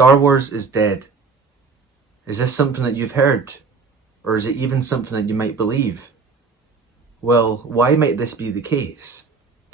Star Wars is dead. Is this something that you've heard? Or is it even something that you might believe? Well, why might this be the case?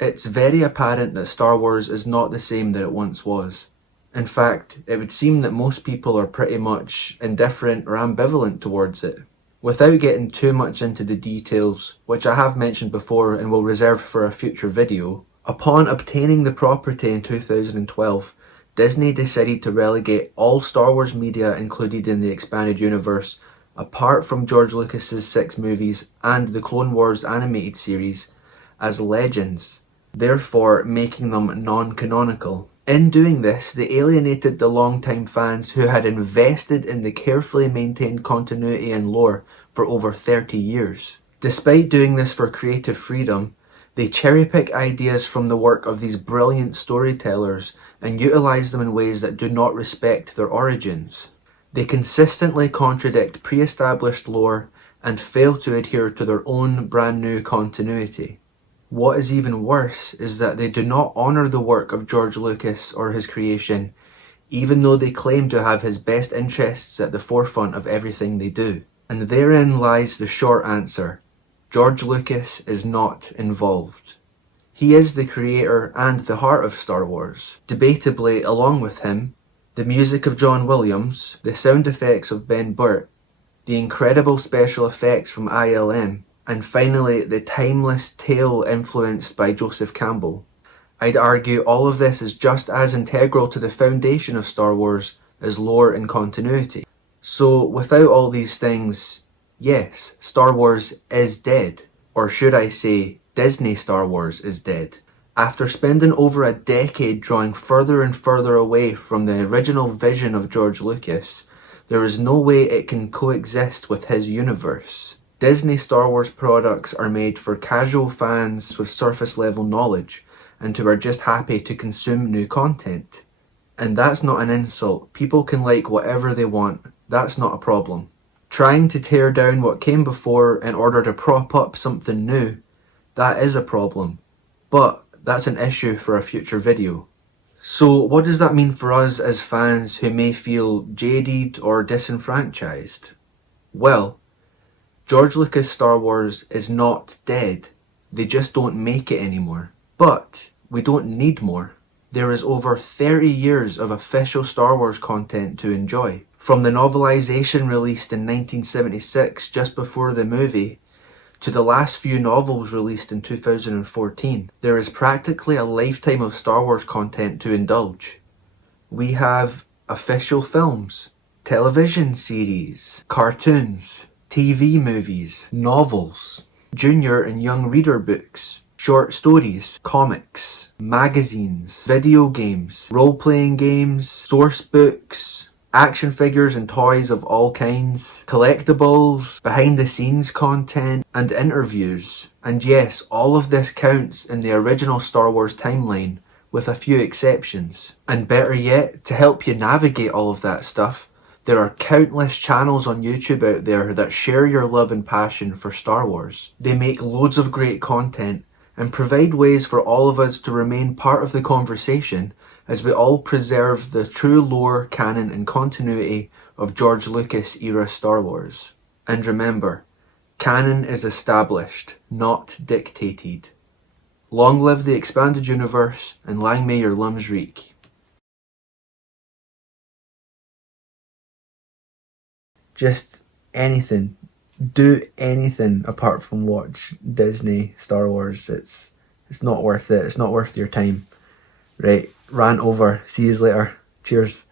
It's very apparent that Star Wars is not the same that it once was. In fact, it would seem that most people are pretty much indifferent or ambivalent towards it. Without getting too much into the details, which I have mentioned before and will reserve for a future video, upon obtaining the property in 2012, Disney decided to relegate all Star Wars media included in the expanded universe, apart from George Lucas's 6 movies and the Clone Wars animated series, as legends, therefore making them non-canonical. In doing this, they alienated the long-time fans who had invested in the carefully maintained continuity and lore for over 30 years. Despite doing this for creative freedom, they cherry-pick ideas from the work of these brilliant storytellers and utilize them in ways that do not respect their origins. They consistently contradict pre-established lore and fail to adhere to their own brand new continuity. What is even worse is that they do not honour the work of George Lucas or his creation, even though they claim to have his best interests at the forefront of everything they do. And therein lies the short answer: George Lucas is not involved. He is the creator and the heart of Star Wars. Debatably, along with him, the music of John Williams, the sound effects of Ben Burtt, the incredible special effects from ILM, and finally the timeless tale influenced by Joseph Campbell. I'd argue all of this is just as integral to the foundation of Star Wars as lore and continuity. So without all these things, yes, Star Wars is dead. Or should I say, Disney Star Wars is dead. After spending over a decade drawing further and further away from the original vision of George Lucas, there is no way it can coexist with his universe. Disney Star Wars products are made for casual fans with surface level knowledge and who are just happy to consume new content. And that's not an insult. People can like whatever they want. That's not a problem. Trying to tear down what came before in order to prop up something new, that is a problem. But that's an issue for a future video. So what does that mean for us as fans who may feel jaded or disenfranchised? Well, George Lucas' Star Wars is not dead. They just don't make it anymore. But we don't need more. There is over 30 years of official Star Wars content to enjoy. From the novelization released in 1976, just before the movie, to the last few novels released in 2014, there is practically a lifetime of Star Wars content to indulge. We have official films, television series, cartoons, TV movies, novels, junior and young reader books, short stories, comics, magazines, video games, role-playing games, source books, action figures and toys of all kinds, collectibles, behind-the-scenes content, and interviews. And yes, all of this counts in the original Star Wars timeline, with a few exceptions. And better yet, to help you navigate all of that stuff, there are countless channels on YouTube out there that share your love and passion for Star Wars. They make loads of great content and provide ways for all of us to remain part of the conversation as we all preserve the true lore, canon and continuity of George Lucas era Star Wars. And remember, canon is established, not dictated. Long live the expanded universe, and lang may your limbs reek. Just anything. Do anything apart from watch Disney Star Wars. It's not worth it. It's not worth your time. Right, rant over. See you later. Cheers.